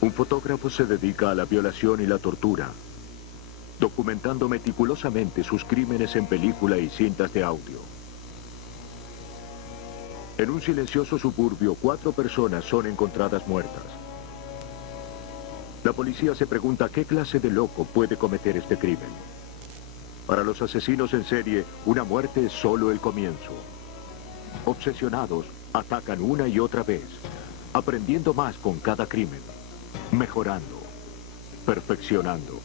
Un fotógrafo se dedica a la violación y la tortura, documentando meticulosamente sus crímenes en película y cintas de audio. En un silencioso suburbio, 4 personas son encontradas muertas. La policía se pregunta qué clase de loco puede cometer este crimen. Para los asesinos en serie, una muerte es solo el comienzo. Obsesionados, atacan una y otra vez, aprendiendo más con cada crimen, mejorando, perfeccionando.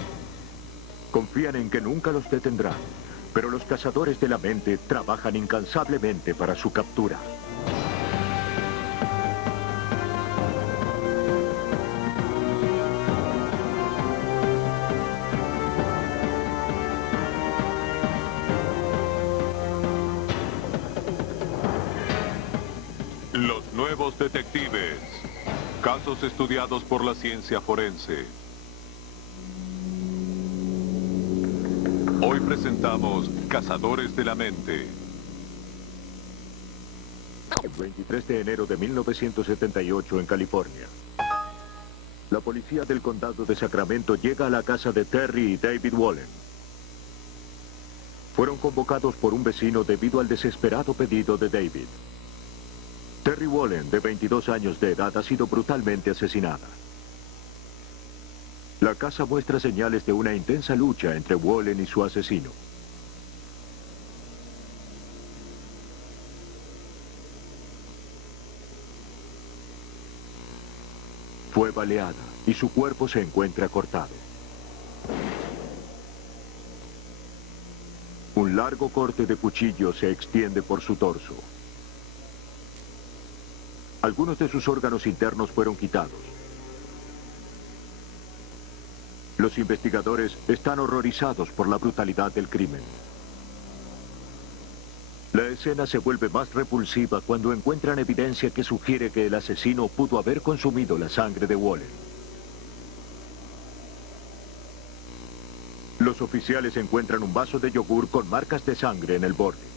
Confían en que nunca los detendrán, pero los cazadores de la mente trabajan incansablemente para su captura. Los nuevos detectives. Casos estudiados por la ciencia forense. Hoy presentamos Cazadores de la Mente. El 23 de enero de 1978 en California. La policía del condado de Sacramento llega a la casa de Terry y David Wallen. Fueron convocados por un vecino debido al desesperado pedido de David. Terry Wallen, de 22 años de edad, ha sido brutalmente asesinada. La casa muestra señales de una intensa lucha entre Wallen y su asesino. Fue baleada y su cuerpo se encuentra cortado. Un largo corte de cuchillo se extiende por su torso. Algunos de sus órganos internos fueron quitados. Los investigadores están horrorizados por la brutalidad del crimen. La escena se vuelve más repulsiva cuando encuentran evidencia que sugiere que el asesino pudo haber consumido la sangre de Wallen. Los oficiales encuentran un vaso de yogur con marcas de sangre en el borde.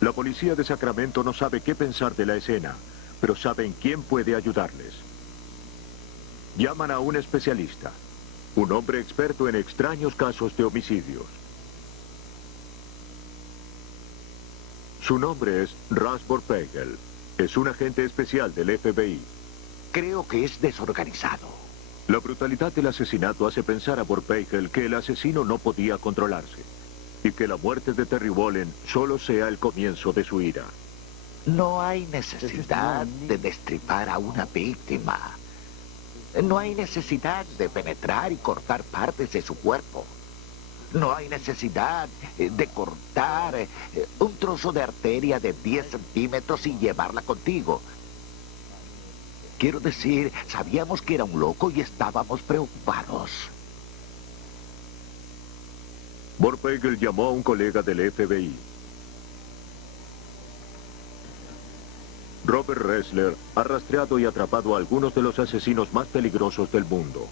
La policía de Sacramento no sabe qué pensar de la escena, pero saben quién puede ayudarles. Llaman a un especialista, un hombre experto en extraños casos de homicidios. Su nombre es Russ Vorpagel. Es un agente especial del FBI. Creo que es desorganizado. La brutalidad del asesinato hace pensar a Vorpagel que el asesino no podía controlarse y que la muerte de Terry Wallen solo sea el comienzo de su ira. No hay necesidad de destripar a una víctima. No hay necesidad de penetrar y cortar partes de su cuerpo. No hay necesidad de cortar un trozo de arteria de 10 centímetros y llevarla contigo. Quiero decir, sabíamos que era un loco y estábamos preocupados. Vorpagel llamó a un colega del FBI. Robert Ressler ha rastreado y atrapado a algunos de los asesinos más peligrosos del mundo.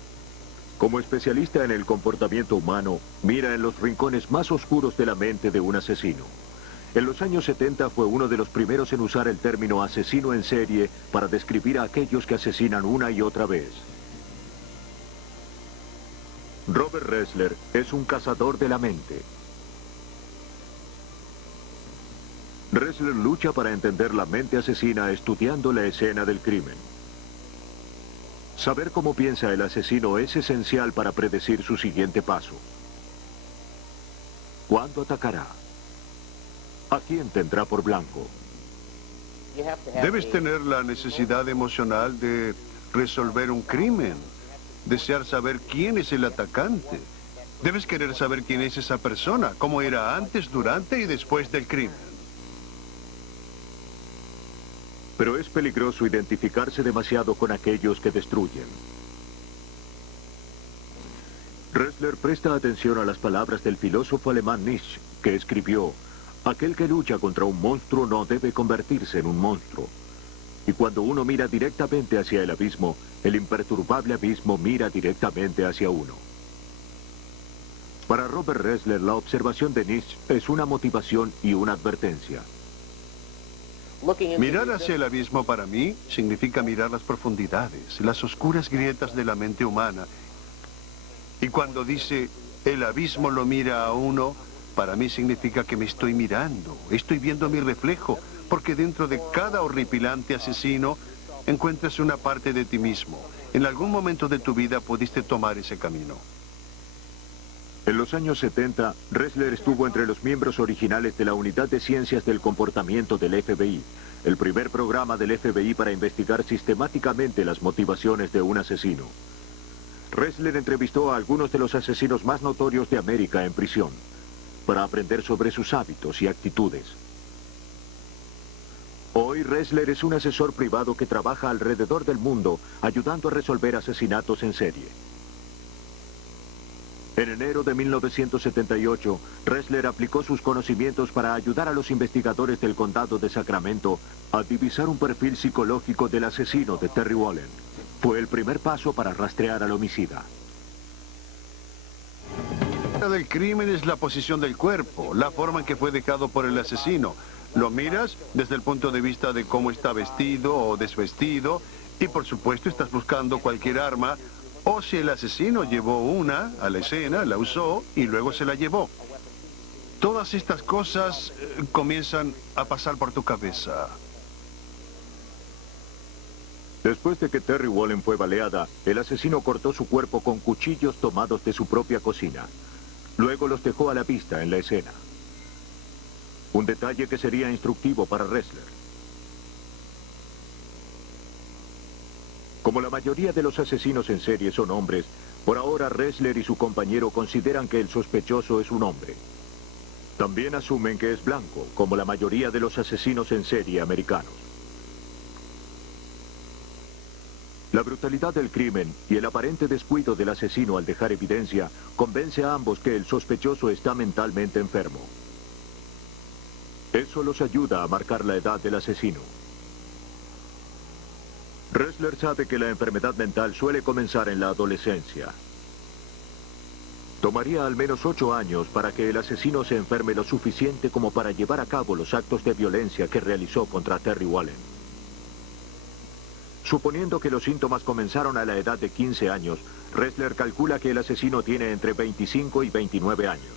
Como especialista en el comportamiento humano, mira en los rincones más oscuros de la mente de un asesino. En los años 70 fue uno de los primeros en usar el término asesino en serie para describir a aquellos que asesinan una y otra vez. Robert Ressler es un cazador de la mente. Ressler lucha para entender la mente asesina estudiando la escena del crimen. Saber cómo piensa el asesino es esencial para predecir su siguiente paso. ¿Cuándo atacará? ¿A quién tendrá por blanco? Debes tener la necesidad emocional de resolver un crimen. Desear saber quién es el atacante. Debes querer saber quién es esa persona, cómo era antes, durante y después del crimen. Pero es peligroso identificarse demasiado con aquellos que destruyen. Ressler presta atención a las palabras del filósofo alemán Nietzsche, que escribió: aquel que lucha contra un monstruo no debe convertirse en un monstruo. Y cuando uno mira directamente hacia el abismo, el imperturbable abismo mira directamente hacia uno. Para Robert Ressler, la observación de Nietzsche es una motivación y una advertencia. Mirar hacia el abismo para mí significa mirar las profundidades, las oscuras grietas de la mente humana. Y cuando dice, el abismo lo mira a uno, para mí significa que me estoy mirando, estoy viendo mi reflejo, porque dentro de cada horripilante asesino encuentras una parte de ti mismo. En algún momento de tu vida pudiste tomar ese camino. En los años 70, Ressler estuvo entre los miembros originales de la Unidad de Ciencias del Comportamiento del FBI, el primer programa del FBI para investigar sistemáticamente las motivaciones de un asesino. Ressler entrevistó a algunos de los asesinos más notorios de América en prisión, para aprender sobre sus hábitos y actitudes. Hoy, Ressler es un asesor privado que trabaja alrededor del mundo ayudando a resolver asesinatos en serie. En enero de 1978, Ressler aplicó sus conocimientos para ayudar a los investigadores del condado de Sacramento a divisar un perfil psicológico del asesino de Terry Wallen. Fue el primer paso para rastrear al homicida. La del crimen es la posición del cuerpo, la forma en que fue dejado por el asesino. Lo miras desde el punto de vista de cómo está vestido o desvestido, y por supuesto estás buscando cualquier arma, o si el asesino llevó una a la escena, la usó y luego se la llevó. Todas estas cosas comienzan a pasar por tu cabeza. Después de que Terry Wallen fue baleada, el asesino cortó su cuerpo con cuchillos tomados de su propia cocina. Luego los dejó a la vista en la escena. Un detalle que sería instructivo para Ressler. Como la mayoría de los asesinos en serie son hombres, por ahora Ressler y su compañero consideran que el sospechoso es un hombre. También asumen que es blanco, como la mayoría de los asesinos en serie americanos. La brutalidad del crimen y el aparente descuido del asesino al dejar evidencia convence a ambos que el sospechoso está mentalmente enfermo. Eso los ayuda a marcar la edad del asesino. Ressler sabe que la enfermedad mental suele comenzar en la adolescencia. Tomaría al menos 8 años para que el asesino se enferme lo suficiente como para llevar a cabo los actos de violencia que realizó contra Terry Wallen. Suponiendo que los síntomas comenzaron a la edad de 15 años, Ressler calcula que el asesino tiene entre 25 y 29 años.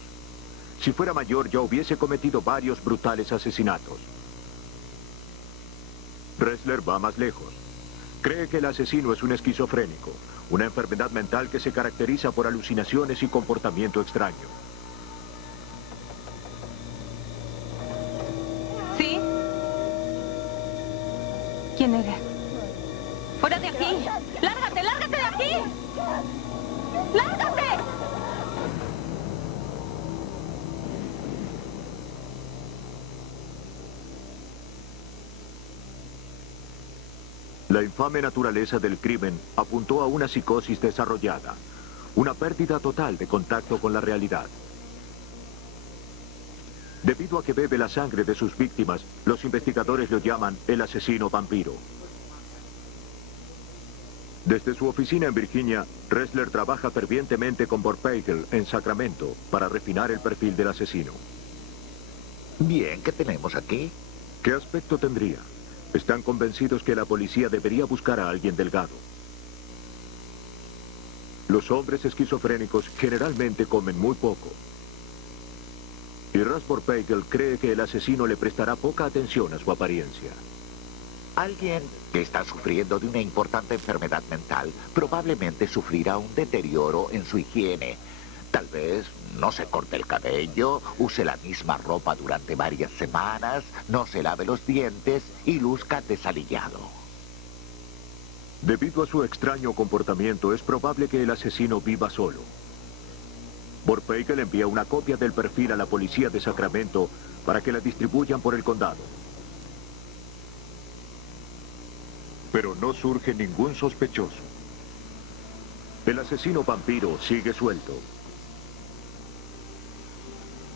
Si fuera mayor, ya hubiese cometido varios brutales asesinatos. Ressler va más lejos. Cree que el asesino es un esquizofrénico, una enfermedad mental que se caracteriza por alucinaciones y comportamiento extraño. ¿Sí? ¿Quién eres? ¡Fuera de aquí! ¡Lárgate, lárgate de aquí! ¡Lárgate! La infame naturaleza del crimen apuntó a una psicosis desarrollada, una pérdida total de contacto con la realidad. Debido a que bebe la sangre de sus víctimas, los investigadores lo llaman el asesino vampiro. Desde su oficina en Virginia, Ressler trabaja fervientemente con Vorpagel en Sacramento para refinar el perfil del asesino. Bien, ¿qué tenemos aquí? ¿Qué aspecto tendría? Están convencidos que la policía debería buscar a alguien delgado. Los hombres esquizofrénicos generalmente comen muy poco. Y Russ Vorpagel cree que el asesino le prestará poca atención a su apariencia. Alguien que está sufriendo de una importante enfermedad mental probablemente sufrirá un deterioro en su higiene. Tal vez no se corte el cabello, use la misma ropa durante varias semanas, no se lave los dientes y luzca desalillado. Debido a su extraño comportamiento, es probable que el asesino viva solo. Vorpagel envía una copia del perfil a la policía de Sacramento para que la distribuyan por el condado. Pero no surge ningún sospechoso. El asesino vampiro sigue suelto.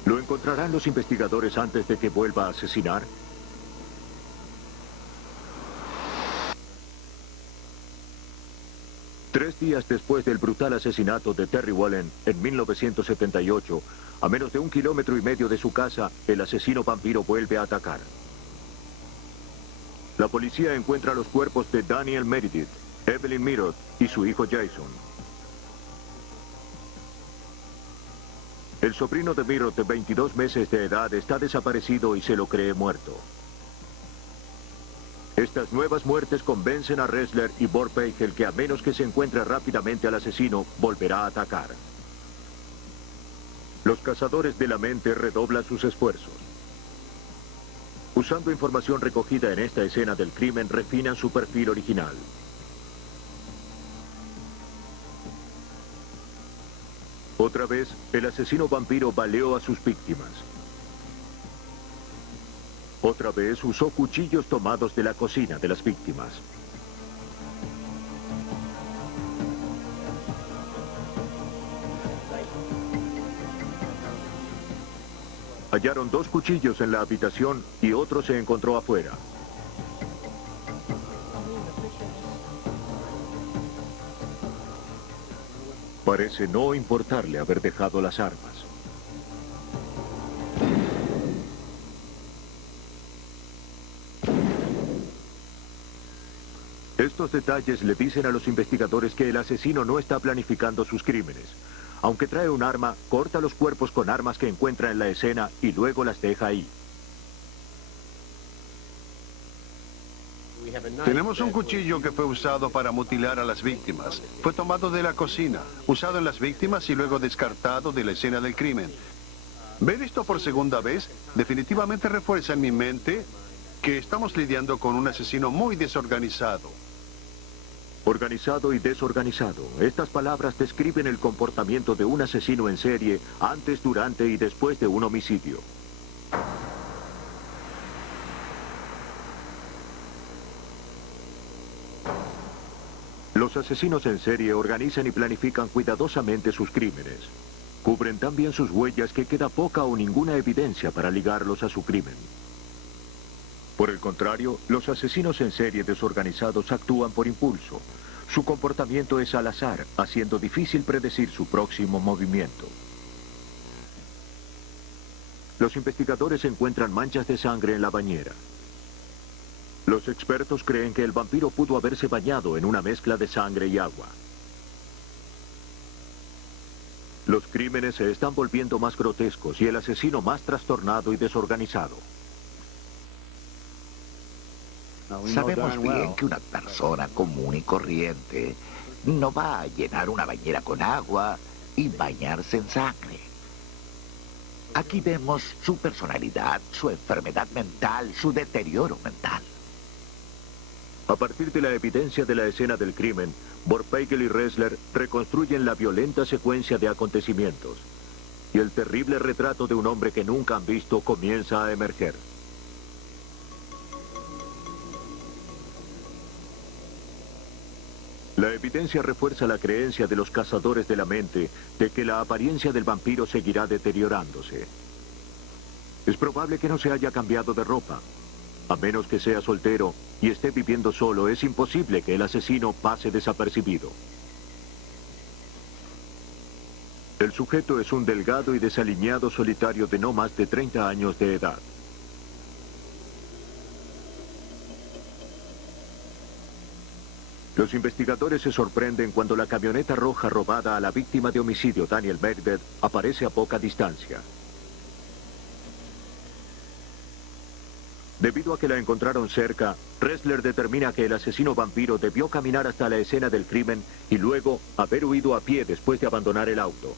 ¿Lo encontrarán los investigadores antes de que vuelva a asesinar? Tres días después del brutal asesinato de Terry Wallen en 1978, a menos de 1,5 kilómetros de su casa, el asesino vampiro vuelve a atacar. La policía encuentra los cuerpos de Daniel Meredith, Evelyn Mirot y su hijo Jason. El sobrino de Mirot, de 22 meses de edad, está desaparecido y se lo cree muerto. Estas nuevas muertes convencen a Ressler y Vorpagel que a menos que se encuentre rápidamente al asesino, volverá a atacar. Los cazadores de la mente redoblan sus esfuerzos. Usando información recogida en esta escena del crimen, refinan su perfil original. Otra vez, el asesino vampiro baleó a sus víctimas. Otra vez usó cuchillos tomados de la cocina de las víctimas. Hallaron 2 cuchillos en la habitación y otro se encontró afuera. Parece no importarle haber dejado las armas. Estos detalles le dicen a los investigadores que el asesino no está planificando sus crímenes. Aunque trae un arma, corta los cuerpos con armas que encuentra en la escena y luego las deja ahí. Tenemos un cuchillo que fue usado para mutilar a las víctimas. Fue tomado de la cocina, usado en las víctimas y luego descartado de la escena del crimen. Ver esto por segunda vez definitivamente refuerza en mi mente que estamos lidiando con un asesino muy desorganizado. Organizado y desorganizado. Estas palabras describen el comportamiento de un asesino en serie antes, durante y después de un homicidio. Los asesinos en serie organizan y planifican cuidadosamente sus crímenes. Cubren tan bien sus huellas que queda poca o ninguna evidencia para ligarlos a su crimen. Por el contrario, los asesinos en serie desorganizados actúan por impulso. Su comportamiento es al azar, haciendo difícil predecir su próximo movimiento. Los investigadores encuentran manchas de sangre en la bañera. Los expertos creen que el vampiro pudo haberse bañado en una mezcla de sangre y agua. Los crímenes se están volviendo más grotescos y el asesino más trastornado y desorganizado. Sabemos bien que una persona común y corriente no va a llenar una bañera con agua y bañarse en sangre. Aquí vemos su personalidad, su enfermedad mental, su deterioro mental. A partir de la evidencia de la escena del crimen, Vorpagel y Ressler reconstruyen la violenta secuencia de acontecimientos. Y el terrible retrato de un hombre que nunca han visto comienza a emerger. La evidencia refuerza la creencia de los cazadores de la mente de que la apariencia del vampiro seguirá deteriorándose. Es probable que no se haya cambiado de ropa. A menos que sea soltero y esté viviendo solo, es imposible que el asesino pase desapercibido. El sujeto es un delgado y desaliñado solitario de no más de 30 años de edad. Los investigadores se sorprenden cuando la camioneta roja robada a la víctima de homicidio, Daniel Meredith, aparece a poca distancia. Debido a que la encontraron cerca, Ressler determina que el asesino vampiro debió caminar hasta la escena del crimen y luego haber huido a pie después de abandonar el auto.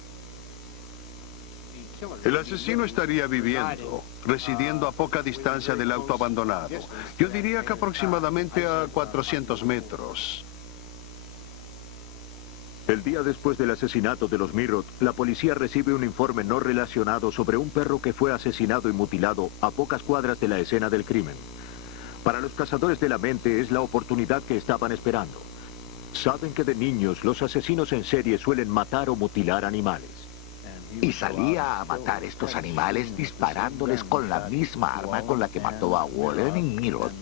El asesino estaría viviendo, residiendo a poca distancia del auto abandonado. Yo diría que aproximadamente a 400 metros. El día después del asesinato de los Mirot, la policía recibe un informe no relacionado sobre un perro que fue asesinado y mutilado a pocas cuadras de la escena del crimen. Para los cazadores de la mente es la oportunidad que estaban esperando. Saben que de niños los asesinos en serie suelen matar o mutilar animales. Y salía a matar estos animales disparándoles con la misma arma con la que mató a Wallen y Mirot.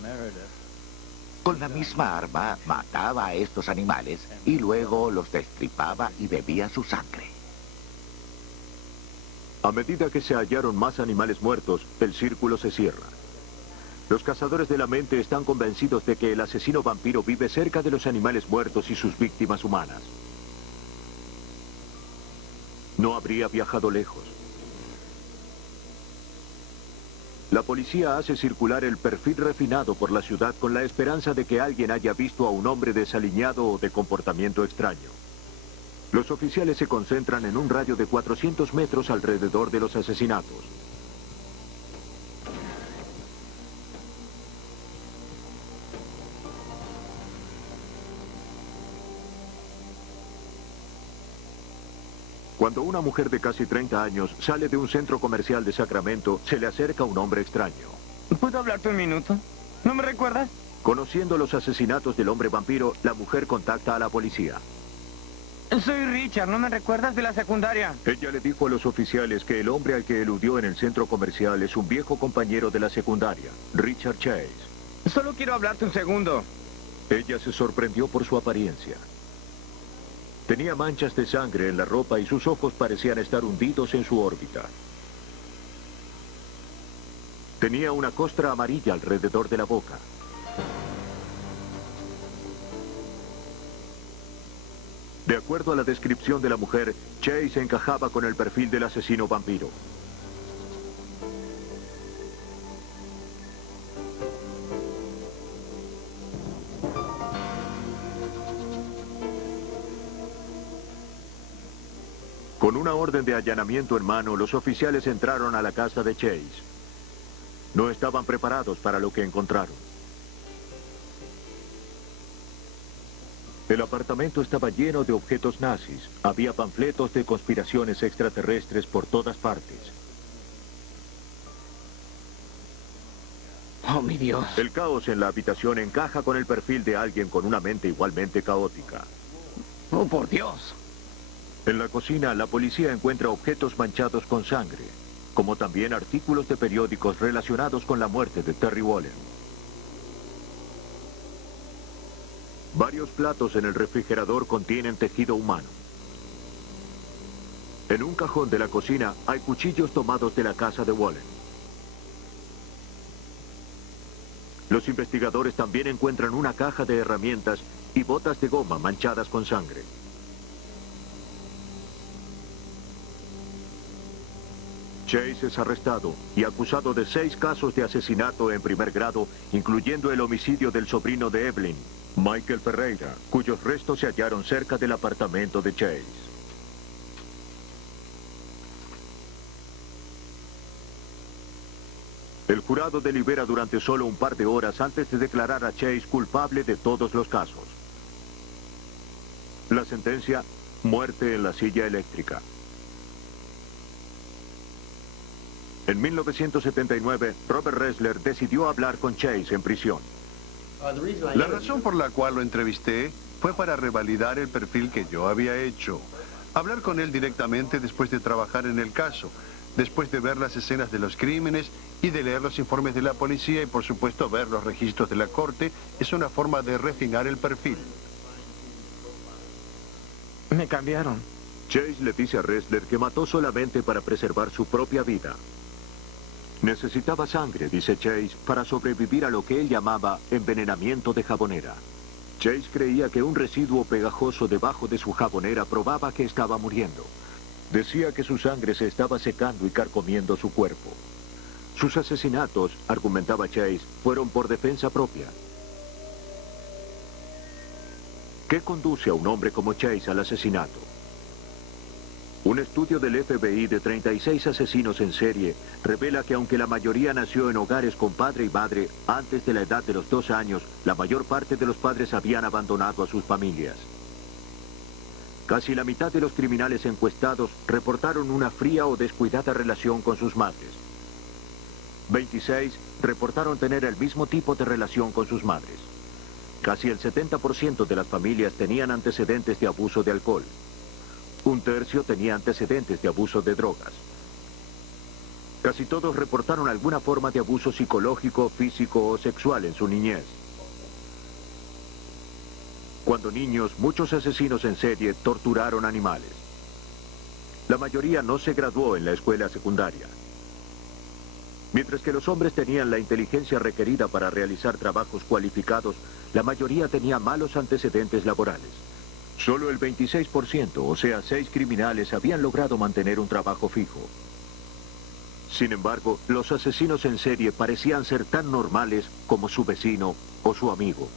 Con la misma arma mataba a estos animales y luego los destripaba y bebía su sangre. A medida que se hallaron más animales muertos, el círculo se cierra. Los cazadores de la mente están convencidos de que el asesino vampiro vive cerca de los animales muertos y sus víctimas humanas. No habría viajado lejos. La policía hace circular el perfil refinado por la ciudad con la esperanza de que alguien haya visto a un hombre desaliñado o de comportamiento extraño. Los oficiales se concentran en un radio de 400 metros alrededor de los asesinatos. Cuando una mujer de casi 30 años sale de un centro comercial de Sacramento, se le acerca un hombre extraño. ¿Puedo hablarte un minuto? ¿No me recuerdas? Conociendo los asesinatos del hombre vampiro, la mujer contacta a la policía. Soy Richard, ¿no me recuerdas de la secundaria? Ella le dijo a los oficiales que el hombre al que eludió en el centro comercial es un viejo compañero de la secundaria, Richard Chase. Solo quiero hablarte un segundo. Ella se sorprendió por su apariencia. Tenía manchas de sangre en la ropa y sus ojos parecían estar hundidos en su órbita. Tenía una costra amarilla alrededor de la boca. De acuerdo a la descripción de la mujer, Chase encajaba con el perfil del asesino vampiro. Con una orden de allanamiento en mano, los oficiales entraron a la casa de Chase. No estaban preparados para lo que encontraron. El apartamento estaba lleno de objetos nazis. Había panfletos de conspiraciones extraterrestres por todas partes. Oh, mi Dios. El caos en la habitación encaja con el perfil de alguien con una mente igualmente caótica. Oh, por Dios. En la cocina, la policía encuentra objetos manchados con sangre, como también artículos de periódicos relacionados con la muerte de Terry Wallen. Varios platos en el refrigerador contienen tejido humano. En un cajón de la cocina hay cuchillos tomados de la casa de Wallen. Los investigadores también encuentran una caja de herramientas y botas de goma manchadas con sangre. Chase es arrestado y acusado de 6 casos de asesinato en primer grado, incluyendo el homicidio del sobrino de Evelyn, Michael Ferreira, cuyos restos se hallaron cerca del apartamento de Chase. El jurado delibera durante solo un par de horas antes de declarar a Chase culpable de todos los casos. La sentencia: muerte en la silla eléctrica. En 1979, Robert Ressler decidió hablar con Chase en prisión. La razón por la cual lo entrevisté fue para revalidar el perfil que yo había hecho. Hablar con él directamente después de trabajar en el caso, después de ver las escenas de los crímenes y de leer los informes de la policía y por supuesto ver los registros de la corte, es una forma de refinar el perfil. Me cambiaron. Chase le dice a Ressler que mató solamente para preservar su propia vida. Necesitaba sangre, dice Chase, para sobrevivir a lo que él llamaba envenenamiento de jabonera. Chase creía que un residuo pegajoso debajo de su jabonera probaba que estaba muriendo. Decía que su sangre se estaba secando y carcomiendo su cuerpo. Sus asesinatos, argumentaba Chase, fueron por defensa propia. ¿Qué conduce a un hombre como Chase al asesinato? Un estudio del FBI de 36 asesinos en serie revela que aunque la mayoría nació en hogares con padre y madre, antes de la edad de los 2 años, la mayor parte de los padres habían abandonado a sus familias. Casi la mitad de los criminales encuestados reportaron una fría o descuidada relación con sus madres. 26 reportaron tener el mismo tipo de relación con sus madres. Casi el 70% de las familias tenían antecedentes de abuso de alcohol. 1/3 tenía antecedentes de abuso de drogas. Casi todos reportaron alguna forma de abuso psicológico, físico o sexual en su niñez. Cuando niños, muchos asesinos en serie torturaron animales. La mayoría no se graduó en la escuela secundaria. Mientras que los hombres tenían la inteligencia requerida para realizar trabajos cualificados, la mayoría tenía malos antecedentes laborales. Solo el 26%, o sea, 6 criminales, habían logrado mantener un trabajo fijo. Sin embargo, los asesinos en serie parecían ser tan normales como su vecino o su amigo.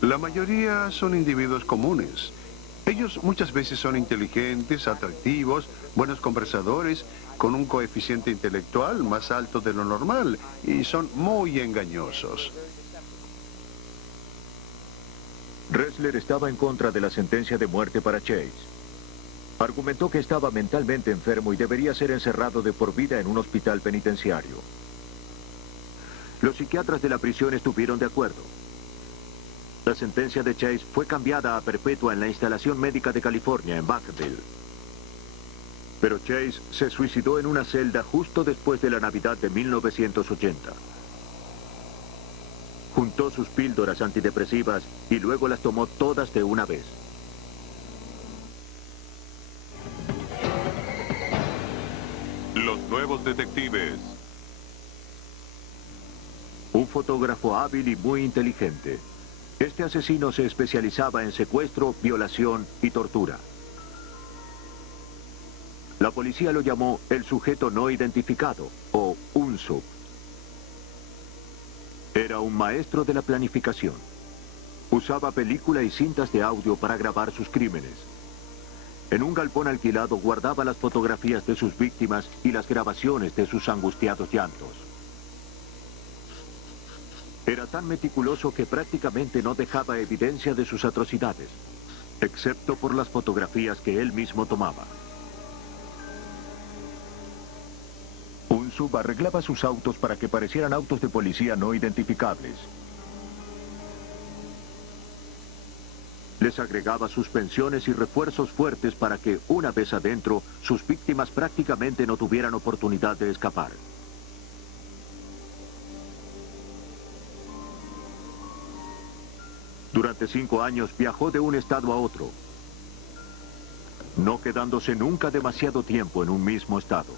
La mayoría son individuos comunes. Ellos muchas veces son inteligentes, atractivos, buenos conversadores, con un coeficiente intelectual más alto de lo normal, y son muy engañosos. Ressler estaba en contra de la sentencia de muerte para Chase. Argumentó que estaba mentalmente enfermo y debería ser encerrado de por vida en un hospital penitenciario. Los psiquiatras de la prisión estuvieron de acuerdo. La sentencia de Chase fue cambiada a perpetua en la instalación médica de California, en Vacaville. Pero Chase se suicidó en una celda justo después de la Navidad de 1980. Juntó sus píldoras antidepresivas y luego las tomó todas de una vez. Los nuevos detectives. Un fotógrafo hábil y muy inteligente. Este asesino se especializaba en secuestro, violación y tortura. La policía lo llamó el sujeto no identificado, o UNSUB. Era un maestro de la planificación. Usaba película y cintas de audio para grabar sus crímenes. En un galpón alquilado guardaba las fotografías de sus víctimas y las grabaciones de sus angustiados llantos. Era tan meticuloso que prácticamente no dejaba evidencia de sus atrocidades, excepto por las fotografías que él mismo tomaba. Unzub arreglaba sus autos para que parecieran autos de policía no identificables. Les agregaba suspensiones y refuerzos fuertes para que, una vez adentro, sus víctimas prácticamente no tuvieran oportunidad de escapar. Durante 5 años viajó de un estado a otro, no quedándose nunca demasiado tiempo en un mismo estado.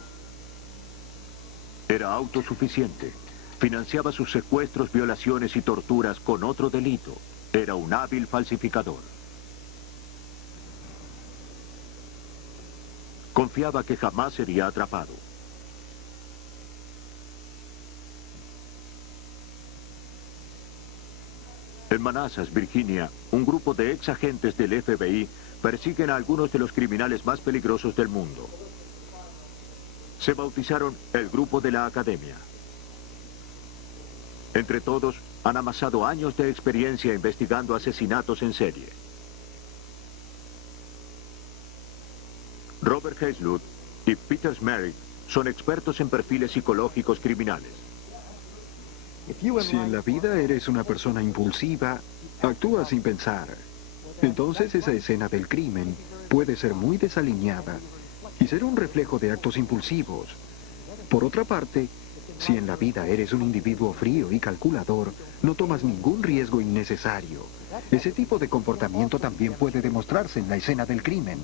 Era autosuficiente. Financiaba sus secuestros, violaciones y torturas con otro delito. Era un hábil falsificador. Confiaba que jamás sería atrapado. En Manassas, Virginia, un grupo de ex agentes del FBI persiguen a algunos de los criminales más peligrosos del mundo. Se bautizaron el Grupo de la Academia. Entre todos, han amasado años de experiencia investigando asesinatos en serie. Robert Heislud y Peter Merrick son expertos en perfiles psicológicos criminales. Si en la vida eres una persona impulsiva, actúas sin pensar, entonces esa escena del crimen puede ser muy desaliñada y ser un reflejo de actos impulsivos. Por otra parte, si en la vida eres un individuo frío y calculador, no tomas ningún riesgo innecesario. Ese tipo de comportamiento también puede demostrarse en la escena del crimen.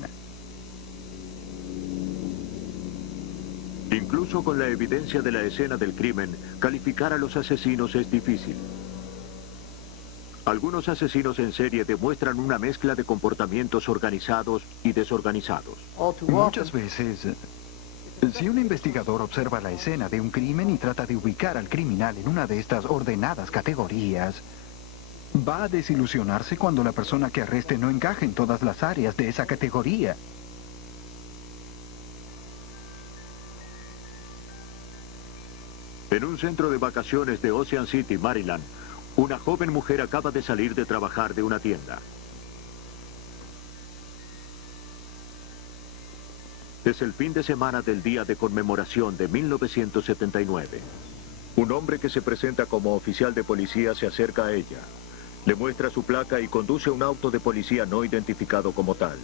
Incluso con la evidencia de la escena del crimen, calificar a los asesinos es difícil. Algunos asesinos en serie demuestran una mezcla de comportamientos organizados y desorganizados. Muchas veces, si un investigador observa la escena de un crimen y trata de ubicar al criminal en una de estas ordenadas categorías, va a desilusionarse cuando la persona que arreste no encaje en todas las áreas de esa categoría. En un centro de vacaciones de Ocean City, Maryland, una joven mujer acaba de salir de trabajar de una tienda. Es el fin de semana del día de conmemoración de 1979. Un hombre que se presenta como oficial de policía se acerca a ella. Le muestra su placa y conduce un auto de policía no identificado como tal.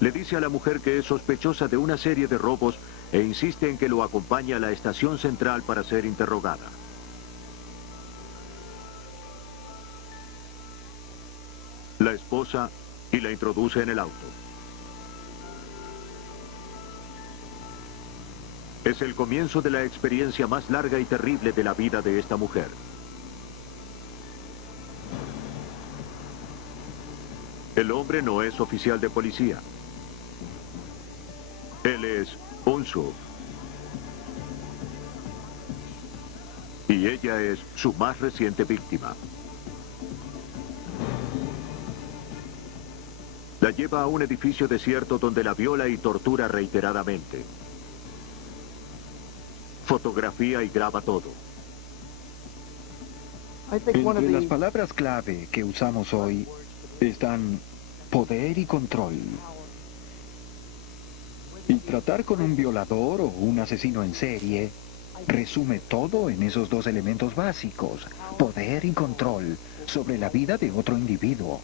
Le dice a la mujer que es sospechosa de una serie de robos e insiste en que lo acompañe a la estación central para ser interrogada. La esposa y la introduce en el auto. Es el comienzo de la experiencia más larga y terrible de la vida de esta mujer. El hombre no es oficial de policía. Él es Unsub. Y ella es su más reciente víctima. La lleva a un edificio desierto donde la viola y tortura reiteradamente. Fotografía y graba todo. Entre las palabras clave que usamos hoy están poder y control. Y tratar con un violador o un asesino en serie resume todo en esos dos elementos básicos, poder y control sobre la vida de otro individuo.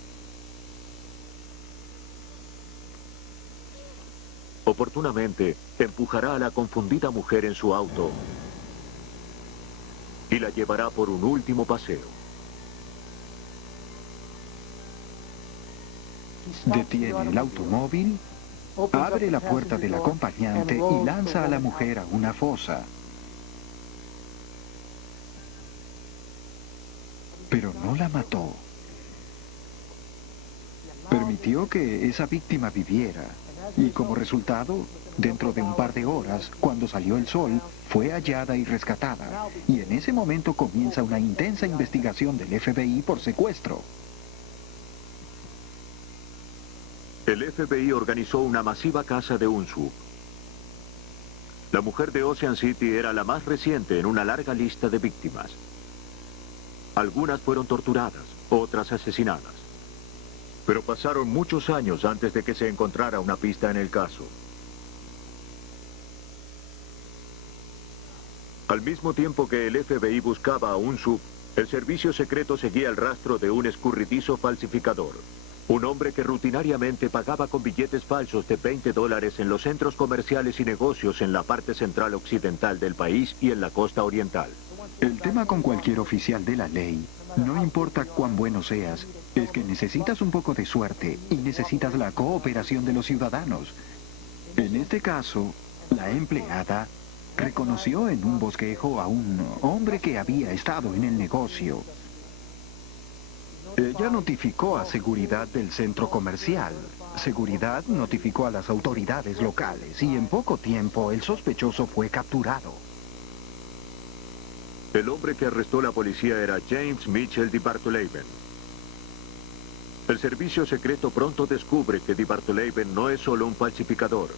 Oportunamente, empujará a la confundida mujer en su auto y la llevará por un último paseo. Detiene el automóvil, abre la puerta del acompañante y lanza a la mujer a una fosa. Pero no la mató. Permitió que esa víctima viviera. Y como resultado, dentro de un par de horas, cuando salió el sol, fue hallada y rescatada. Y en ese momento comienza una intensa investigación del FBI por secuestro. El FBI organizó una masiva caza de Unsub. La mujer de Ocean City era la más reciente en una larga lista de víctimas. Algunas fueron torturadas, otras asesinadas. Pero pasaron muchos años antes de que se encontrara una pista en el caso. Al mismo tiempo que el FBI buscaba a Unsub, el servicio secreto seguía el rastro de un escurridizo falsificador. Un hombre que rutinariamente pagaba con billetes falsos de $20 en los centros comerciales y negocios en la parte central occidental del país y en la costa oriental. El tema con cualquier oficial de la ley, no importa cuán bueno seas, es que necesitas un poco de suerte y necesitas la cooperación de los ciudadanos. En este caso, la empleada reconoció en un bosquejo a un hombre que había estado en el negocio. Ella notificó a seguridad del centro comercial. Seguridad notificó a las autoridades locales y en poco tiempo el sospechoso fue capturado. El hombre que arrestó la policía era James Mitchell DeBartoleben. El servicio secreto pronto descubre que DeBartoleben no es solo un falsificador.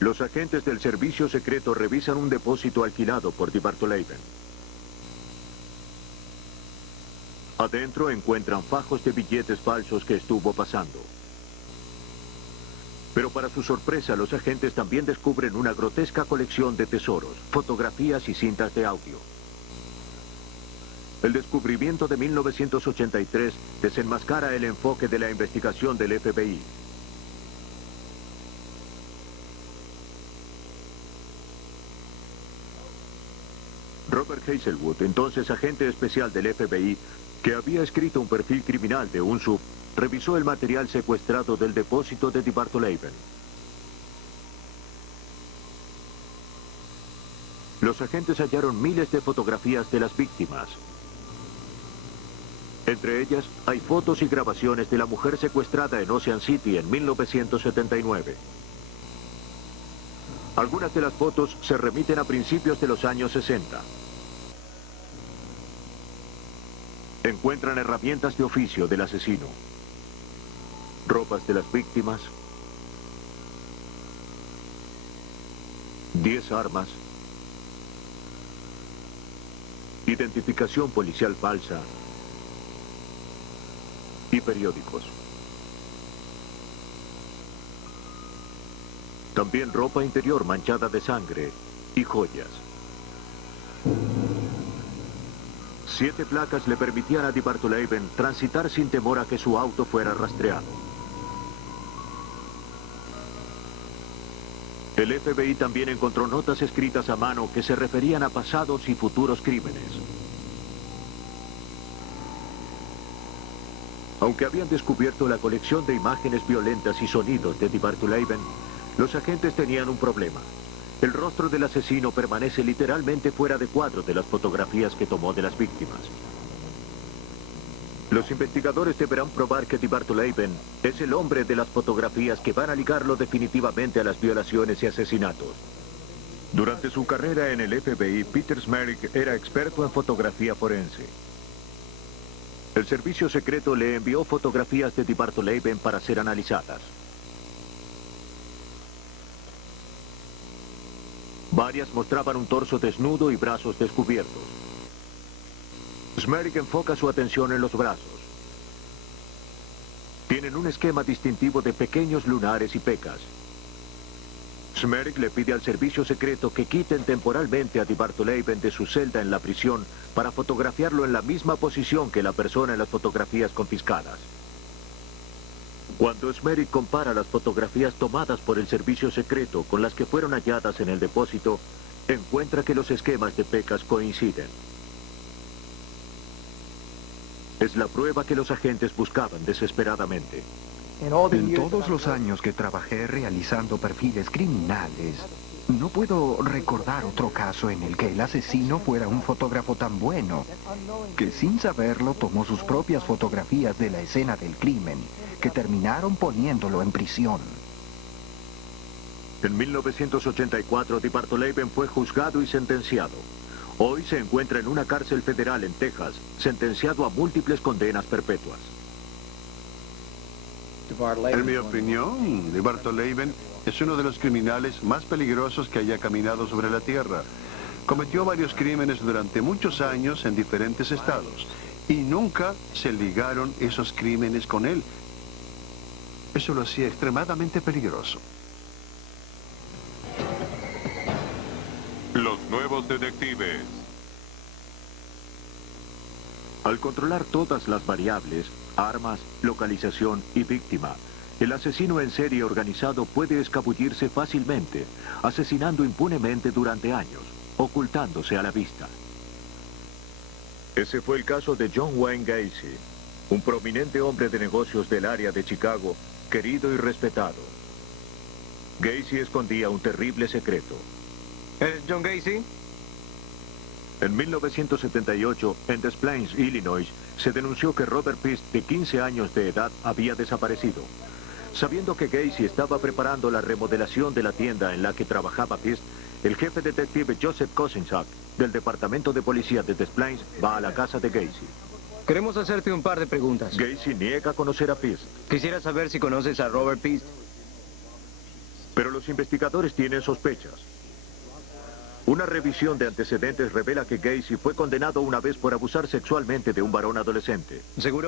Los agentes del servicio secreto revisan un depósito alquilado por DeBartoleben. Adentro encuentran fajos de billetes falsos que estuvo pasando. Pero para su sorpresa, los agentes también descubren una grotesca colección de tesoros, fotografías y cintas de audio. El descubrimiento de 1983 desenmascara el enfoque de la investigación del FBI. Robert Hazelwood, entonces agente especial del FBI, que había escrito un perfil criminal de Unsub, revisó el material secuestrado del depósito de DeBartoleben. Los agentes hallaron miles de fotografías de las víctimas. Entre ellas, hay fotos y grabaciones de la mujer secuestrada en Ocean City en 1979. Algunas de las fotos se remiten a principios de los años 60. Encuentran herramientas de oficio del asesino, ropas de las víctimas, 10 armas, identificación policial falsa y periódicos. También ropa interior manchada de sangre y joyas. 7 placas le permitían a DeBartoleben transitar sin temor a que su auto fuera rastreado. El FBI también encontró notas escritas a mano que se referían a pasados y futuros crímenes. Aunque habían descubierto la colección de imágenes violentas y sonidos de DeBartolomeo, los agentes tenían un problema. El rostro del asesino permanece literalmente fuera de cuadro de las fotografías que tomó de las víctimas. Los investigadores deberán probar que DeBartolomeo es el hombre de las fotografías que van a ligarlo definitivamente a las violaciones y asesinatos. Durante su carrera en el FBI, Peter Smerig era experto en fotografía forense. El servicio secreto le envió fotografías de DeBartolomeo para ser analizadas. Varias mostraban un torso desnudo y brazos descubiertos. Smerig enfoca su atención en los brazos. Tienen un esquema distintivo de pequeños lunares y pecas. Smerig le pide al servicio secreto que quiten temporalmente a DeBartolomeo de su celda en la prisión para fotografiarlo en la misma posición que la persona en las fotografías confiscadas. Cuando Smerig compara las fotografías tomadas por el servicio secreto con las que fueron halladas en el depósito, encuentra que los esquemas de pecas coinciden. Es la prueba que los agentes buscaban desesperadamente. En todos los años que trabajé realizando perfiles criminales, no puedo recordar otro caso en el que el asesino fuera un fotógrafo tan bueno, que sin saberlo tomó sus propias fotografías de la escena del crimen, que terminaron poniéndolo en prisión. En 1984, DeBartolomeo fue juzgado y sentenciado. Hoy se encuentra en una cárcel federal en Texas, sentenciado a múltiples condenas perpetuas. En mi opinión, DeBartolomeo es uno de los criminales más peligrosos que haya caminado sobre la tierra. Cometió varios crímenes durante muchos años en diferentes estados y nunca se ligaron esos crímenes con él. Eso lo hacía extremadamente peligroso. Los nuevos detectives. Al controlar todas las variables, armas, localización y víctima, el asesino en serie organizado puede escabullirse fácilmente, asesinando impunemente durante años, ocultándose a la vista. Ese fue el caso de John Wayne Gacy, un prominente hombre de negocios del área de Chicago, querido y respetado. Gacy escondía un terrible secreto. ¿Es John Gacy? En 1978, en Des Plaines, Illinois, se denunció que Robert Pist, de 15 años de edad, había desaparecido. Sabiendo que Gacy estaba preparando la remodelación de la tienda en la que trabajaba Pist, el jefe detective Joseph Kosinczak, del Departamento de Policía de Des Plaines, va a la casa de Gacy. Queremos hacerte un par de preguntas. Gacy niega conocer a Pist, Quisiera saber si conoces a Robert Pist. pero los investigadores tienen sospechas. Una revisión de antecedentes revela que Gacy fue condenado una vez por abusar sexualmente de un varón adolescente. Seguro